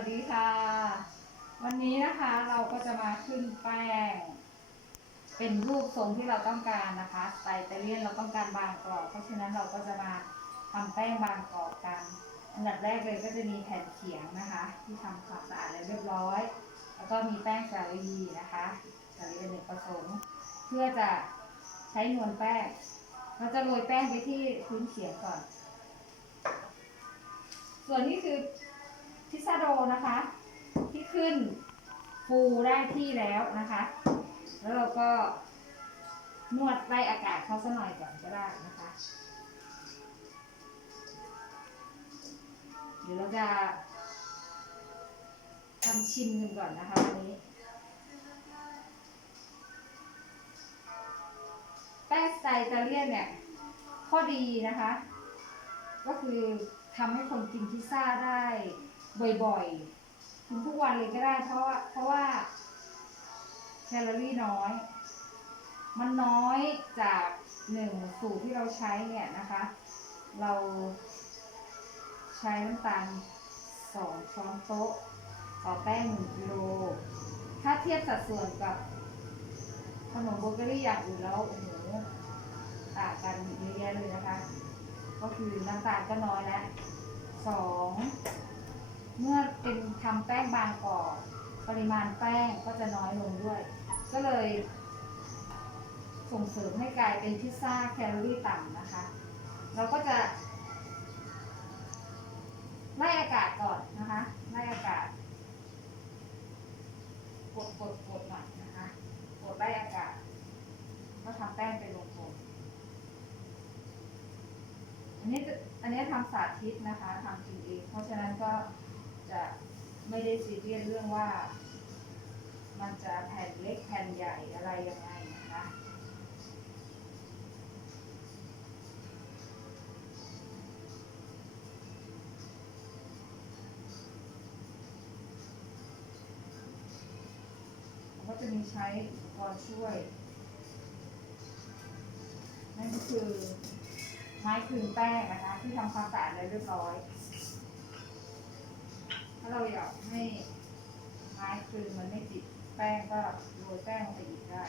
วัสดีค่ะ วันนี้นะคะเราก็จะมาขึ้นแป้ง เป็นรูปทรงที่เราต้องการนะคะสไตล์อิตเลียนเราต้องการบางกรอบ เพราะฉะนั้นเราก็จะมาทำแป้งบางกรอบกัน อันดับแรกเลยก็จะมีแผ่นเขียงนะคะ ที่ทำความสะอาดแล้วเรียบร้อย แล้วก็มีแป้งสาลีนะคะสาลีเป็นหนึ่งผสมเพื่อจะใช้นวลแป้ง เราจะโรยแป้งไปที่พื้นเขียงก่อน ส่วนนี้คือ พิซซาโดนะคะ ที่ขึ้นฟูได้ที่แล้วนะคะ แล้วเราก็นวดไล่อากาศเขาสักหน่อยก่อนก็ได้นะคะ เดี๋ยวเราจะทำชิมกันก่อนนะคะวันนี้ แป้งสไตล์อิตาเลียนเนี่ย ข้อดีนะคะ ก็คือทำให้คนกินพิซซ่าได้ บ่อยๆกินทุกวันเลยก็ได้ เพราะว่าเพราะว่าแคลอรี่น้อย มันน้อยจากหนึ่งสูตรที่เราใช้เนี่ยนะคะ เราใช้น้ำตาลสองช้อนโต๊ะ ต่อแป้งหนึ่งกิโล ถ้าเทียบสัดส่วนกับขนมเบเกอรี่อย่างอื่นแล้วโอ้โหต่างกันเยอะแยะเลยนะคะ ก็คือน้ำตาลก็น้อยแล้วสอง ทำแป้งบางกรอบปริมาณแป้งก็จะน้อยลงด้วย ก็เลย ส่งเสริมให้กลายเป็นพิซซ่าแคลอรี่ต่ำนะคะ เราก็จะไล่อากาศก่อนนะคะไล่อากาศ กดกดกดหน่อยนะคะ กดไล่อากาศ ก็ทำแป้งเป็นวงกลมอันนี้อันนี้ทำสาธิตนะคะทำกินเองเพราะฉะนั้นก็จะ ไม่ได้ซีเรียสเรื่องว่า มันจะแผ่นเล็กแผ่นใหญ่อะไรยังไงนะคะก็จะมีใช้อุปกรณ์ช่วยนั่นก็คือไม้คลึงแป้งนะคะ ที่ทำความสะอาดแล้วเรียบร้อยาเราอยากให้ไม้คือมันไม่ติดแป้งก็โรยแป้งลงไปอีกได้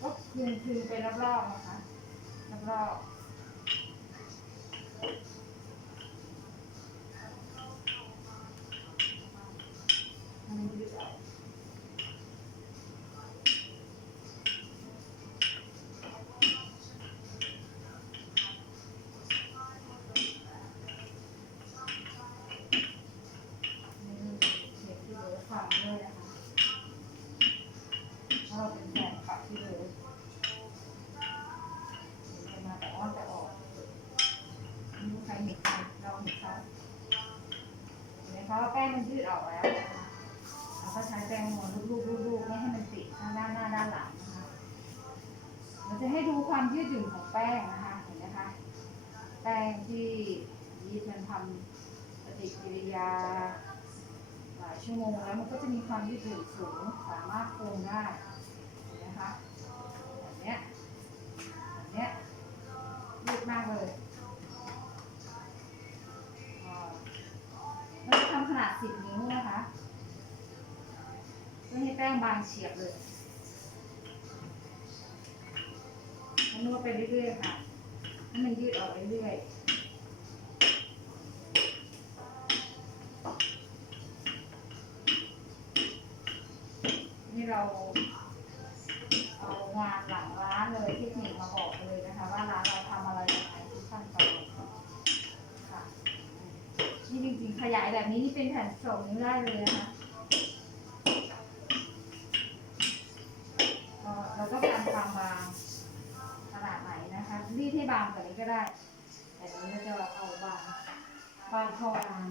ก็คืนคืนไปรอบๆนะคะรอบๆำปฏิกิริยาหลายชั่วโมงแล้วมันก็จะมีความยืดหยุ่นสูงสามารถโครงได้เห็นไหมคะแบบเนี้ยแบบเนี้ยยืดมากเลยเราจะทำขนาด 10 นิ้วนะคะเพื่อให้แป้งบางเฉียบเลยนวดไปเรื่อยๆค่ะให้มันยืดออกเรื่อยๆ เราเอางานหลังร้านเลยเทคนิคมาบอกเลยนะคะ ว่าร้านเราทำอะไรยังไงทุกขั้นตอนค่ะนี่จริงๆขยายแบบนี้นี่เป็นแผ่นสองนิ้วได้เลยนะคะเราก็การความบางขนาดไหนนะคะรีดให้บางกว่านี้ก็ได้ แต่อันนี้เราจะเอาบางบางพอบาง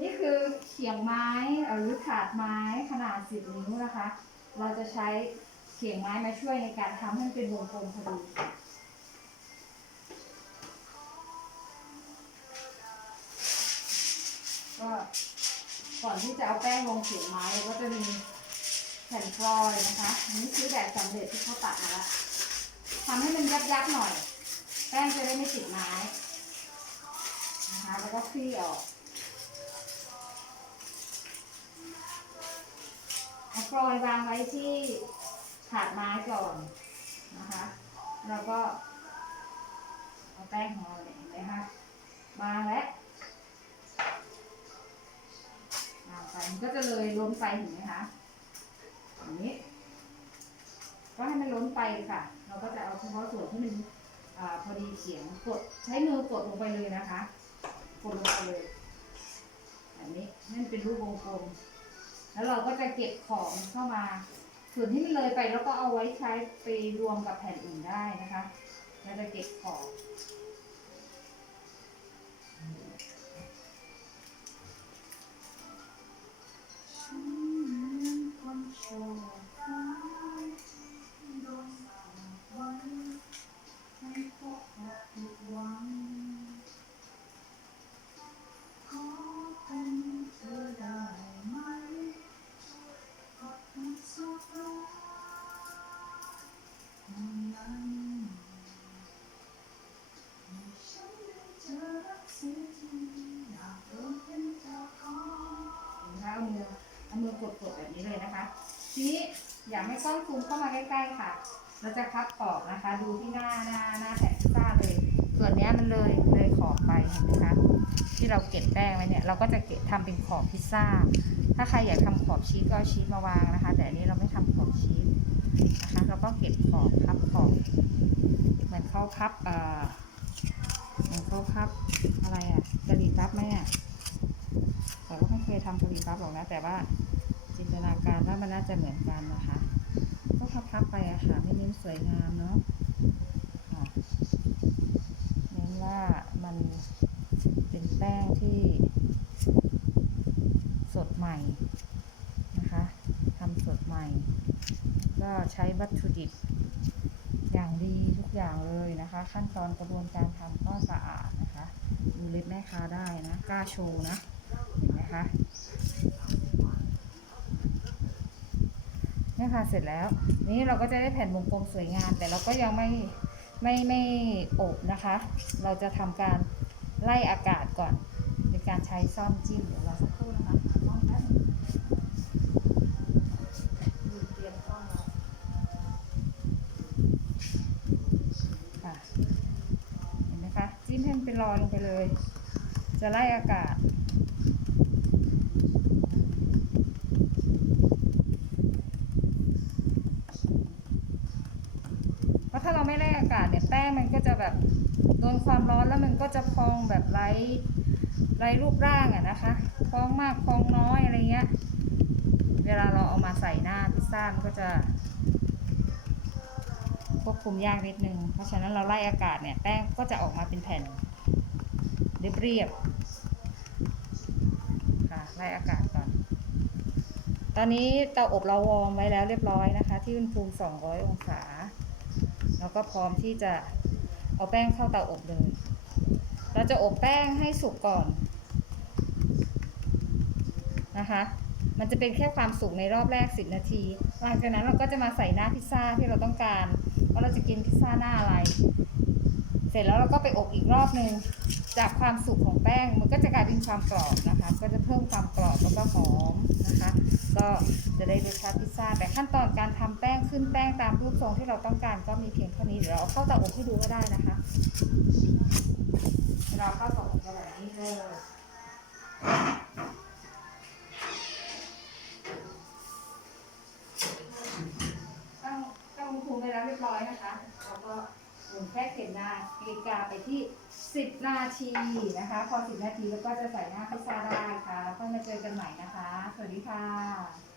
นี่คือ ขียงไม้หรือถาดไม้ขนาด10นิ้วนะคะ เราจะใช้เขียงไม้มาช่วยในการทำให้มันเป็นวงกลมพอดีก็ก่อนที่จะเอาแป้งลงเขียงไม้เราก็จะมีแผ่นฟลอยนะคะอันนี้ซื้อแบบสำเร็จที่เขาตัดมาแล้วทำให้มันยับยับๆหน่อย แป้งจะได้ไม่ติดไม้นะคะแล้วก็คลี่ออก เอากรอยวางไว้ที่ถาดไม้ก่อนนะคะแล้วก็เอาแป้งของเราเนี่ยเห็นไหมคะวางแล้ววางไปมันก็จะเลยล้นไปเห็นไหมคะอย่างนี้ ก็ให้มันล้นไปค่ะ เราก็จะเอาเฉพาะส่วนที่มันอาพอดีเฉียงกดใช้มือกดลงไปเลยนะคะ กดลงไปเลยแบบนี้ให้มันเป็นรูปวงกลม แล้วเราก็จะเก็บของเข้ามา ส่วนที่มันเลยไปแล้วก็เอาไว้ใช้ไปรวมกับแผ่นอื่นได้นะคะเราจะเก็บของ เอามือเอามือกดๆแบบนี้เลยนะคะทีนี้อยากให้กล้องซูมเข้ามาใกล้ๆค่ะ เราจะคัดขอบนะคะ ดูที่หน้าหน้าหน้าแผ่นพิซซ่าเลย ส่วนนี้มันเลยเลยขอบไปเห็นไหมคะที่เราเก็บแป้งไว้เนี่ยเราก็จะเก็บทำเป็นขอบพิซซ่า ถ้าใครอยากทำขอบชีสก็เอาชีสมาวางนะคะ แต่อันนี้เราไม่ทำขอบชีส นะคะเราก็เก็บขอบพับขอบเหมือนเขาพับเอ่อเหมือนเขาพับอะไรอะกะหรี่ปั๊บไหมอะแต่ว่าไม่เคยทำกะหรี่ปั๊บหรอกนะแต่ว่าจินตนาการว่ามันน่าจะเหมือนกันนะคะก็พับๆไปอะค่ะไม่เน้นสวยงามเนาะค่ะเน้นว่ามันเป็นแป้งที่สดใหม่นะคะทำสดใหม่ ก็ใช้วัตถุดิบอย่างดีทุกอย่างเลยนะคะ ขั้นตอนกระบวนการทำก็สะอาดนะคะดูเล็บแม่ค้าได้นะกล้าโชว์นะเห็นไหมคะนี่ค่ะเสร็จแล้ว นี่เราก็จะได้แผ่นวงกลมสวยงาม แต่เราก็ยังไม่ไม่ไม่อบนะคะ เราจะทำการไล่อากาศก่อน โดยการใช้ซ่อมจิ้มเดี๋ยวเราสักครู่นะคะหาซ่อมแป๊บนึงลืมเตรียมซ่อมแล้วค่ะเห็นไหมคะจิ้มให้มันเป็น รอลงไปเลย จะไล่อากาศ เพราะถ้าเราไม่ไล่อากาศเนี่ยแป้งมันก็จะแบบโดนความร้อนแล้วมันก็จะพองแบบไร้ไร้รูปร่างอะนะคะพองมากพองน้อยอะไรเงี้ย เวลาเราเอามาใส่หน้าพิซซ่ามันก็จะควบคุมยากนิดนึง เพราะฉะนั้นเราไล่อากาศเนี่ย แป้งก็จะออกมาเป็นแผ่น เรียบๆค่ะไล่อากาศก่อน ตอนนี้เตาอบเราวอร์มไว้แล้วเรียบร้อยนะคะ ที่อุณหภูมิ 200 องศา แล้วก็พร้อมที่จะเอาแป้งเข้าเตาอบเลย เราจะอบแป้งให้สุกก่อนนะคะ มันจะเป็นแค่ความสุกในรอบแรก 10 นาที หลังจากนั้นเราก็จะมาใส่หน้าพิซซ่าที่เราต้องการ ว่าเราจะกินพิซซ่าหน้าอะไร เสร็จแล้วเราก็ไปอบอีกรอบหนึ่งจากความสุกของแป้งมันก็จะกลายเป็นความกรอบนะคะ ก็จะเพิ่มความกรอบแล้วก็หอมนะคะ ก็จะได้รสชาติพิซซ่า แต่ขั้นตอนการทำแป้งขึ้นแป้งตามรูปทรงที่เราต้องการก็มีเพียงเท่านี้เดี๋ยวเราเอาเข้าเตาอบให้ดูก็ได้นะคะเราเข้าเตาอบกันแบบนี้เลยตั้งตั้งอุณหภูมิไปแล้วเรียบร้อยนะคะแล้วก็ หมุนแค่เข็มนาฬิกาไปที่ 10 นาทีนะคะ พอ 10 นาทีแล้วก็จะใส่หน้าพิซซ่าได้ค่ะ แล้วก็มาเจอกันใหม่นะคะ สวัสดีค่ะ